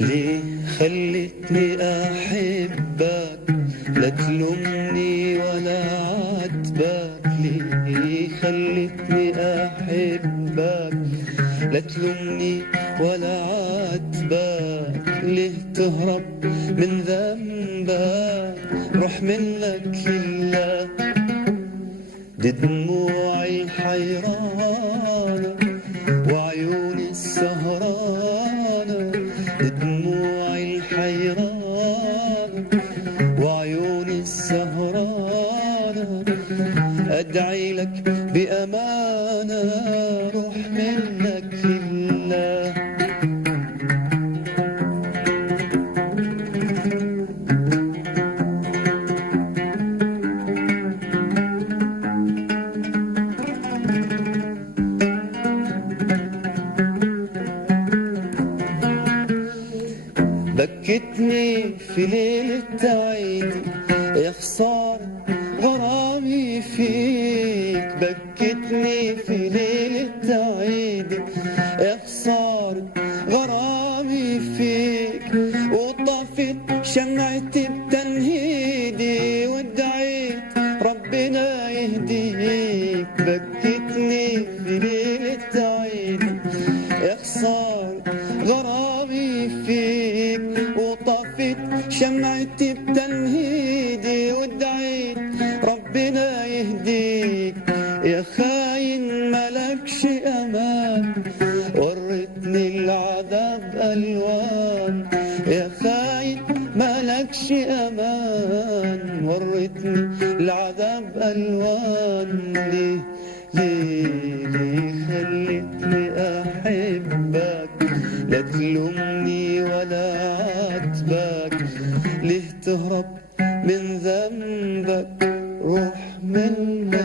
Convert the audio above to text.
ليه خلتني أحبك؟ لا تلومني ولا عاتبك. ليه خلتني أحبك؟ لا تلومني ولا عاتبك. ليه تهرب من ذنبك؟ روح منك لله. دي دموعي الحيرانة وعيوني السهرانة. دي دموعي الحيرانة وعيوني السهرانة. أدعي لك بأمانة روح منك لله. بكتني في ليلة عيدي يا خسارة غرامي فيك. بكتني في ليلة عيدي يا خسارة غرامي فيك. وطفت شمعتي بتنهيدي وادعيت ربنا يهديك. بكتني في ليلة عيدي يا خسارة غرامي فيك. وطفت شمعتي بتنهيدي وادعيت ربنا يهديك. يا خاين ملكش امان ورتني العذاب الوان. يا خاين ملكش امان ورتني العذاب الوان. ليه خلتني احبك؟ لا تلومني ولا عاتبك. ليه تهرب من ذنبك؟ روح منك